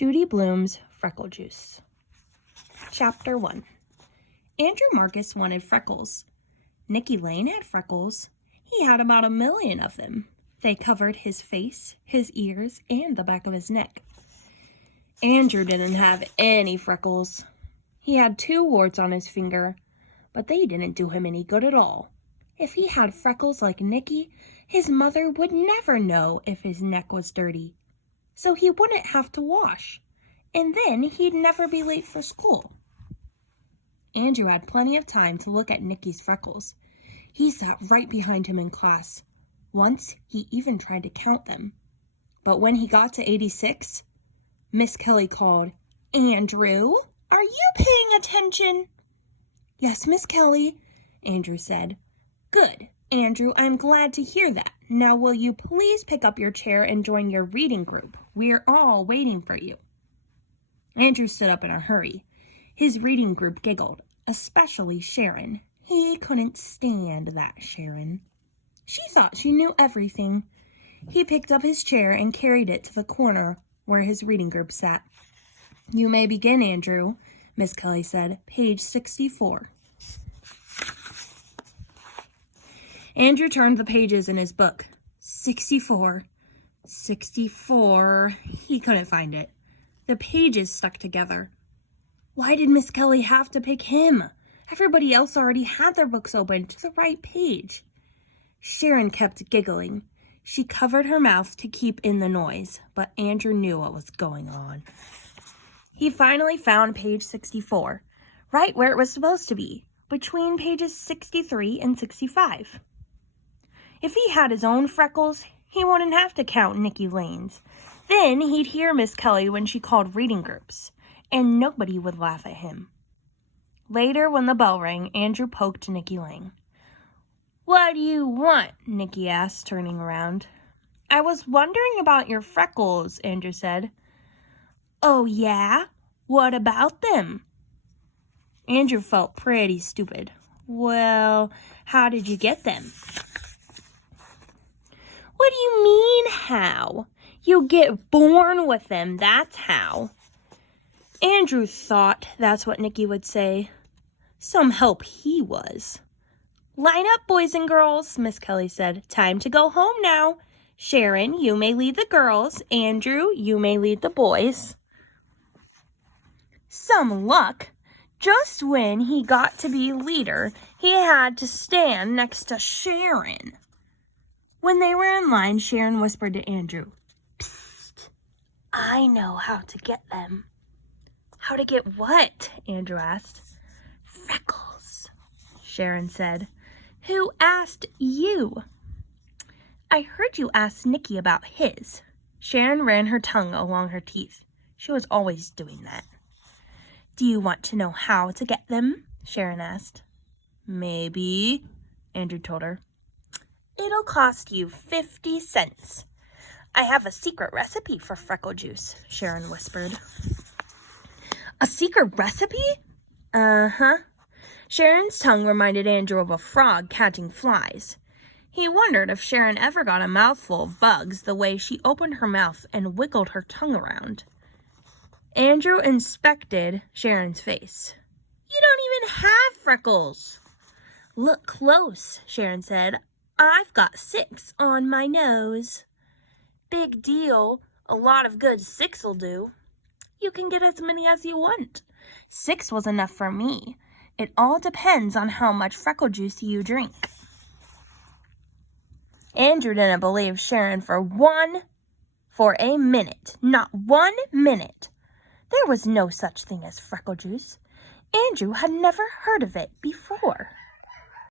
Judy Bloom's Freckle Juice. Chapter 1. Andrew Marcus wanted freckles. Nicky Lane had freckles. He had about 1,000,000 of them. They covered his face, his ears, and the back of his neck. Andrew didn't have any freckles. He had 2 warts on his finger, but they didn't do him any good at all. If he had freckles like Nicky, his mother would never know if his neck was dirty. So he wouldn't have to wash, and then he'd never be late for school. Andrew had plenty of time to look at Nicky's freckles. He sat right behind him in class. Once, he even tried to count them. But when he got to 86, Miss Kelly called, "Andrew, are you paying attention?" "Yes, Miss Kelly," Andrew said. "Good, Andrew, I'm glad to hear that. Now will you please pick up your chair and join your reading group? We're all waiting for you." Andrew stood up in a hurry. His reading group giggled, especially Sharon. He couldn't stand that Sharon. She thought she knew everything. He picked up his chair and carried it to the corner where his reading group sat. "You may begin, Andrew," Miss Kelly said. "Page 64. Andrew turned the pages in his book. 64. He couldn't find it. The pages stuck together. Why did Miss Kelly have to pick him? Everybody else already had their books open to the right page. Sharon kept giggling. She covered her mouth to keep in the noise, but Andrew knew what was going on. He finally found page 64, right where it was supposed to be, between pages 63 and 65. If he had his own freckles, he wouldn't have to count Nicky Lane's. Then he'd hear Miss Kelly when she called reading groups, and nobody would laugh at him. Later, when the bell rang, Andrew poked Nicky Lane. "What do you want?" Nicky asked, turning around. "I was wondering about your freckles," Andrew said. "Oh, yeah? What about them?" Andrew felt pretty stupid. "Well, how did you get them?" "What do you mean, how? You get born with them, that's how." Andrew thought that's what Nicky would say. Some help he was. "Line up, boys and girls," Miss Kelly said. "Time to go home now. Sharon, you may lead the girls. Andrew, you may lead the boys." Some luck! Just when he got to be leader, he had to stand next to Sharon. When they were in line, Sharon whispered to Andrew, "Psst, I know how to get them." "How to get what?" Andrew asked. "Freckles," Sharon said. "Who asked you?" "I heard you ask Nicky about his." Sharon ran her tongue along her teeth. She was always doing that. "Do you want to know how to get them?" Sharon asked. "Maybe," Andrew told her. "It'll cost you 50 cents. I have a secret recipe for freckle juice," Sharon whispered. "A secret recipe?" "Uh-huh." Sharon's tongue reminded Andrew of a frog catching flies. He wondered if Sharon ever got a mouthful of bugs the way she opened her mouth and wiggled her tongue around. Andrew inspected Sharon's face. "You don't even have freckles." "Look close," Sharon said. "I've got 6 on my nose." "Big deal. A lot of good 6'll do." "You can get as many as you want. 6 was enough for me. It all depends on how much freckle juice you drink." Andrew didn't believe Sharon for a minute. Not 1 minute. There was no such thing as freckle juice. Andrew had never heard of it before.